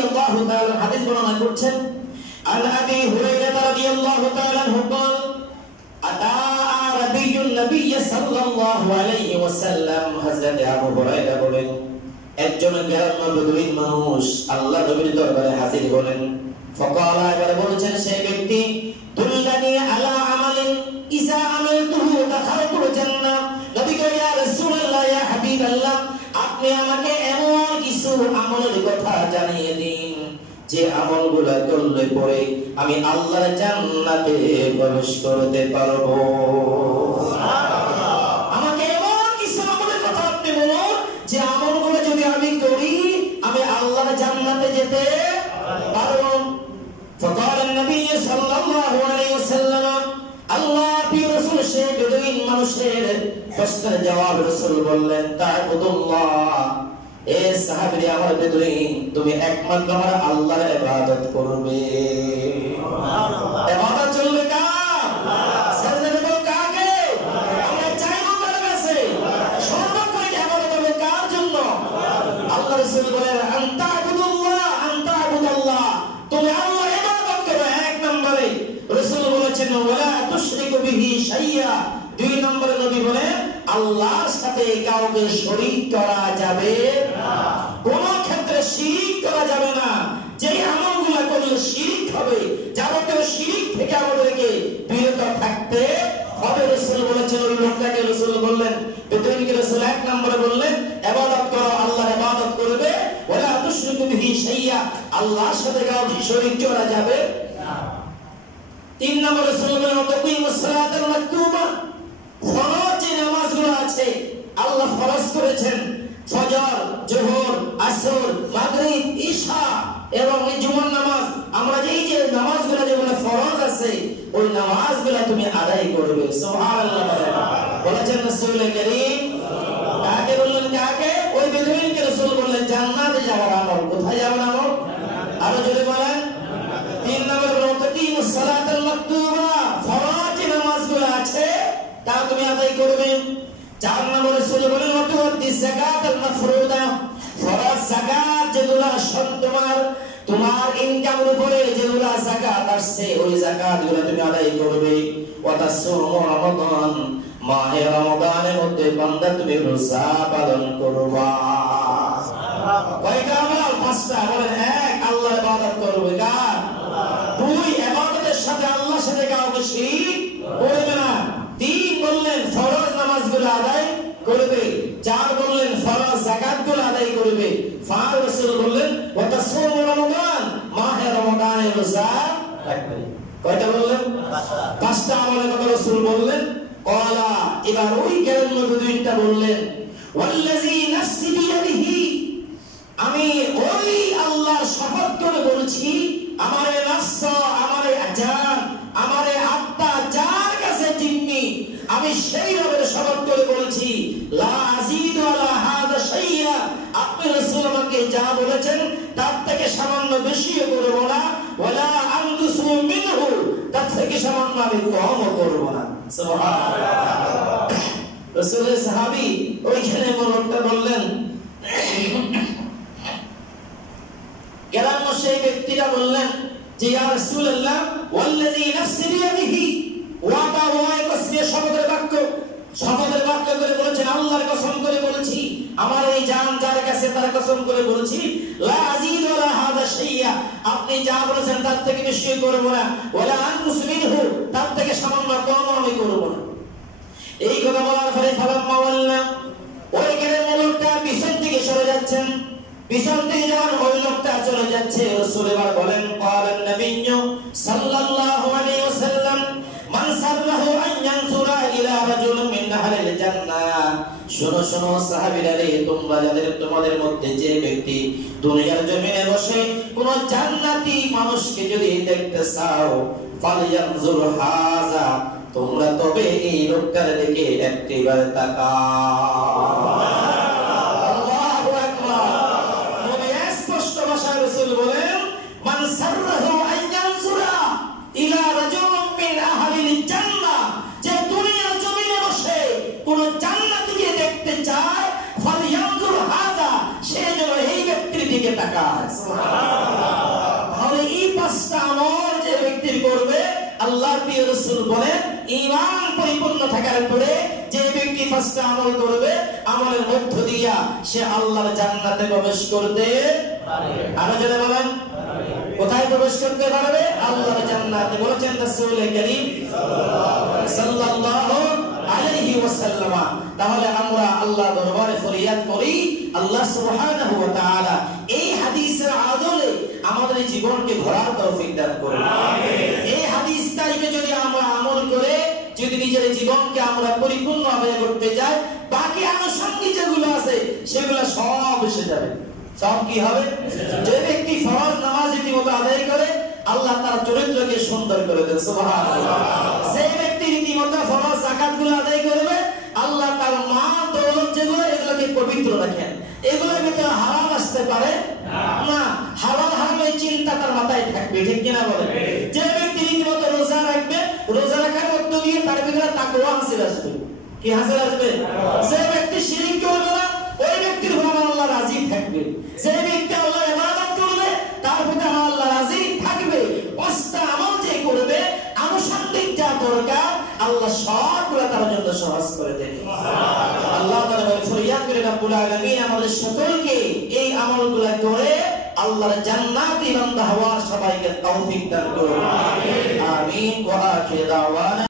রাদিয়াল্লাহু তাআলা হাদিস বর্ণনা করছেন, আন আবি হুরায়রা রাদিয়াল্লাহু তাআলা قال আতা আরাবিয়ুন নবী সাল্লাল্লাহু আলাইহি ওয়াসাল্লাম। হযরত আবু হুরায়রা বলেন, একজন গ্রাম্য বদুইন মানুষ আল্লাহর নবীর দরবারে হাজির হলেন। ফাকালা, এবার বলেছেন সেই ব্যক্তি, দুল্লানি আলা আমালিন ইজা আমালতুহু দাখালতুল জান্নাহ। নবী কয়, ইয়া রাসূলুল্লাহ, ইয়া হাবিবাল্লাহ, আপনি আমাকে এমন কিছু আমলের কথা জানিয়ে দিন যে আমলগুলো করলে পরে আমি আল্লাহর জান্নাতে প্রবেশ করতে পারবো। সুবহানাল্লাহ। আমাকে এমন কিছু আমলের কথা আপনি বলুন যে আমলগুলো যদি আমি করি আমি আল্লাহর জান্নাতে যেতে পারবো। فقال النبي صلى الله عليه وسلم, আল্লাহ প্রিয় রাসূল সেই বেদুইন মানুষের প্রশ্নের জবাব রাসূল বললেন, তা'বুদুল্লাহ, এ সাহাবী আমার বেদুইন, তুমি একমাত্র আমার আল্লাহর ইবাদত করবে। সুবহানাল্লাহ। ইবাদত চলবে কার? আল্লাহ। সাজদা দেব কাকে? আমরা চাইবো কার কাছে? সর্বক্ষণ ইবাদত হবে কার জন্য? আল্লাহ রাসূল বলেন, আনতা আবুদুল্লাহ, আনতা আবুদুল্লাহ, তুমি আল্লাহ ইবাদত করো। এক নম্বরে রাসূল বলেছেন, ওয়ালা তুশরিকু বিহি শাইয়া। দুই নম্বরে নবী বলেন, আল্লাহর সাথে কাউকে শরীক করা যাবে না। কোন ক্ষেত্রে শিরক করা যাবে না। যে আমলগুলো করলে শিরক হবে, যাবতীয় শিরক থেকে আমাদেরকে বিরত থাকতে হবে। রাসূল বলেছেন, ওই লোকটাকে রাসূল বললেন, বেদুইনকে রাসূল এক নম্বরে বললেন, ইবাদত করো, আল্লাহর ইবাদত করবে। ওয়ালা তুশরিকু বিহি শাইয়া, আল্লাহর সাথে কাউকে শরীক করা যাবে না। তিন নম্বরে রাসূল বলেন, তাকিমুস সালাতাল মাকতুবা, ফরজ যে নামাজগুলো আছে আল্লাহ ফরজ করেছেন, ফজর, যোহর, আসর, মাগরিব, ঈশা এবং এই জুমার নামাজ, আমরা যে নামাজগুলো যেগুলো ফরজ আছে ওই নামাজগুলো তুমি আদায় করবে। সুবহানাল্লাহ বলেছেন রাসূল করিম। কাকে বললেন? কাকে? ওই বেদুইনকে রাসূল বললেন, জান্নাতে যাওয়ার আমল। কোথায় যাওয়ার আমল? আরো জোরে বলেন। তিন নম্বর হলো তাকিমুস সালাতাল মাকতুবা, ফরজ যে নামাজগুলো আছে তা তুমি আদায় করবে। চার নম্বরে রাসূল বলেন, ওয়াতুদ্দিস যাকাতাল মাফরুদা, ফরজ যাকাত যেগুলো তোমার ইনকামের উপরে যেগুলো যাকাত আসছে ওই যাকাতগুলো তুমি আদায় করবে। ওয়াতাসুমু রমাদান, মাহে রমাদানের মধ্যে বান্দা তুমি রোজা পালন করবা। কয়টা আমল? পাঁচটা। বলেন, এক, আল্লাহর ইবাদত করবে। কার? আল্লাহ। দুই, ইবাদতের সাথে আল্লাহর সাথে কাউকে শিরক করবে না। তিন বললেন ফরজ নামাজগুলো আদায় করবে। চার বললেন ফরজ যাকাতগুলো আদায় করবে। পাঁচ রাসূল বললেন, ওয়াতাসুমু রমাদান, মাহে রমাদানে রোজা রাখবে। কয়টা বললেন? পাঁচটা আমলের কথা রাসূল বললেন। ক্বালা, এবার ওই গ্রাম্য বেদুইনটা বললেন, ওয়াল্লাযী নাফসি বিয়াদিহি, আমি ওই আল্লাহর শপথ করে বলছি, আমারে নফস, আমারে জান, আমারে আত্মা যার কাছে জিম্মি, আমি সেই রবের শপথ করে বলছি, লা আযীদু আলা হাযা শাইয়া, আপনি রাসূল আমাকে যা বলেছেন তার থেকে সামান্য বেশিও করব না, ওয়ালা আনকুসু মিনহু, তার থেকে সামান্য আমি কমও করব না। সুবহানাল্লাহ। রাসূলের সাহাবী ওইখানে লোকটা বললেন, গ্রাম্য সেই ব্যক্তিরা বললেন যে, ইয়া রাসূলুল্লাহ, ওয়াল্লাযী নাফসি বিয়াদিহি, ওয়াদা ওয়া কসমিয়া, শপথের বাক্য, শপথের বাক্য করে বলেছেন, আল্লাহর কসম করে বলছি, আমার এই জান যার কাছে তার কসম করে বলছি, লা আযীদু আলা হাযা শাইয়া, আপনি যা বলেছেন তার থেকে বেশি করব না, ওয়ালা আনকুসু মিনহু, তার থেকে সামান্য কম আমি করব না। এই কথা বলার পরে ফালাম্মা ওয়াল্লা, ওই গ্রাম্য লোকটা পিছন থেকে সরে যাচ্ছেন। পিছন থেকে যখন ওই লোকটা চলে যাচ্ছে, রাসূল এবার বলেন, ক্বালান নবিয়্যু সাল্লাল্লাহু আলাইহি ওয়াসাল্লাম, মান সাররাহু আন ইয়ানসুরা ইলা রাজুলিন মিন আহলিল জান্নাহ। শোনো শোনো সাহাবীরা রে, তোমরা তোমাদের মধ্যে যে ব্যক্তি দুনিয়ার জমিনে বসে কোন জান্নাতি মানুষকে যদি দেখতে চাও, ফালয়ানজুর হাযা, তোমরা তবে এই লোকটার দিকে একটিবার তাকাও। রাসূল বলেন, মান সাররাহু আন ইয়ানসুরা ইলা রাজুলিন মিন আহলিল জান্নাহ, যে দুনিয়ার জমিনে বসে কোন জান্নাতীকে দেখতে চায়, ফালয়ানজুর হাযা, সে যেন এই ব্যক্তির দিকে তাকায়। সুবহানাল্লাহ। ঈমান পরিপূর্ণ থাকার পরে যে ব্যক্তি ফার্স্ট আমল করবে, আমলের মধ্য দিয়া সে আল্লাহর জান্নাতে প্রবেশ করতে পারে। আরো জোরে বলেন, কোথায় প্রবেশ করতে পারবে? আল্লাহর জান্নাতে। বলেছেন রাসূল করিম সাল্লাল্লাহু আলাইহি ওয়াসাল্লাম। তাহলে আমরা আল্লাহর দরবারে ফরিয়াদ করি, আল্লাহ সুবহানাহু ওয়া তাআলা এই হাদিসের আদলে আমাদের জীবনকে ভরার তৌফিক দান করুন। আমিন। এই হাদিসটাকে যদি আমরা আমল করে যদি নিজের জীবনকে আমরা পরিপূর্ণভাবে করতে যাই, বাকি আনুষঙ্গিক যেগুলো আছে সেগুলো সব এসে যাবে। সব কি হবে? যে ব্যক্তি ফরজ নামাজ রীতিমতো আদায় করে, আল্লাহ তার চরিত্রকে সুন্দর করে দেন। সুবহানাল্লাহ। যে ব্যক্তি রীতিমতো ফরজ যাকাতগুলো আদায় করবে, আল্লাহ তার মাল দৌলত যেগুলো এগুলোকে পবিত্র রাখেন। এগুলোর ভিতরে হারাম আসতে পারে না, হালাল হারামের চিন্তা তার মাথায় থাকবে, ঠিক কিনা বলেন? যে ব্যক্তি রীতিমতো রোজা রাখবে, রোজা রাখার মধ্য দিয়ে তার ভিতরে তাকওয়া হাসিল আসবে। কি হাসিল আসবে? যে ব্যক্তি শিরক করবে না, ওই ব্যক্তির উপর আল্লাহ রাজি থাকবে। যে ব্যক্তি আল্লাহর ইবাদত করবে, তার প্রতি আল্লাহ রাজি থাকবে। পাঁচটা আমল যে করবে, আনুষঙ্গিক যা দরকার আল্লাহ সবগুলো তার জন্য সহজ করে দেবে। আল্লাহ তাআলা ফরিয়াদ করে রব্বুল আলামিন আমাদের সকলকে এই আমলগুলো করে আল্লাহর জান্নাতি বান্দা হওয়ার সবাইকে তৌফিক দান করুন। আমিন। ওয়া আখিরু দাওয়ানা